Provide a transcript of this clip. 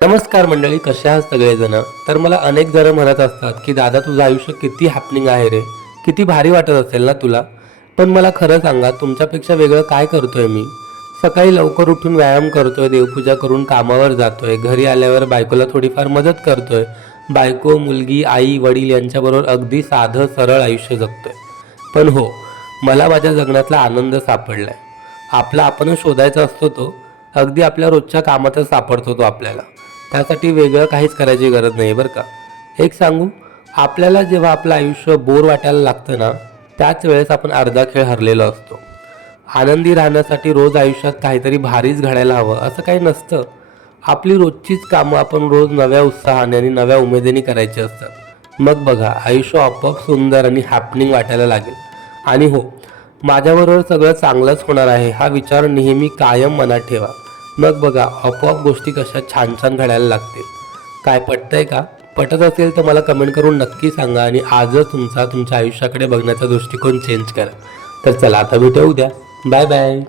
नमस्कार मंडळी, कशा आहात सगळेजण. तर मला अनेक जण म्हणत असतात की दादा तुझं आयुष्य किती हॅपनिंग आहे रे, किती भारी वाटत असेल ना तुला. पण मला खरं सांगा, तुमच्यापेक्षा वेगळं काय करतोय मी. सकाळी लवकर उठून व्यायाम करतोय, देवपूजा करून कामावर जातोय, घरी आल्यावर बायकोला थोडीफार मदत करतोय, बायको मुलगी आई वडील यांच्याबरोबर अगदी साधं सरळ आयुष्य जगतोय. पण हो, मला माझ्या जगण्यातला आनंद सापडलाय. आपला आपणच शोधायचा असतो तो. अगदी आपल्या रोजच्या कामातच सापडतो तो आपल्याला. त्यासाठी वेगळं काहीच करायची गरज नाही बरं का. एक सांगू, आपल्याला जेव्हा आपलं आयुष्य बोर वाटायला लागतं ना, त्याच वेळेस आपण अर्धा खेळ हरलेलो असतो. आनंदी राहण्यासाठी रोज आयुष्यात काहीतरी भारीच घडायला हवं असं काही नसतं. आपली रोजचीच कामं आपण रोज नव्या उत्साहाने आणि नव्या उमेदीने करायची असतात. मग बघा, आयुष्य आपोआप सुंदर आणि हॅपनिंग वाटायला लागेल. आणि हो, माझ्याबरोबर सगळं चांगलंच होणार आहे हा विचार नेहमी कायम मनात ठेवा. मग बघा, आपोआप गोष्टी कशा छान छान घडायला लागतील. काय पटतंय का? पटत असेल तर मला कमेंट करून नक्की सांगा आणि आजच तुमच्या आयुष्याकडे बघण्याचा दृष्टिकोन चेंज करा. तर चला, आता भेटू उद्या. Bye bye.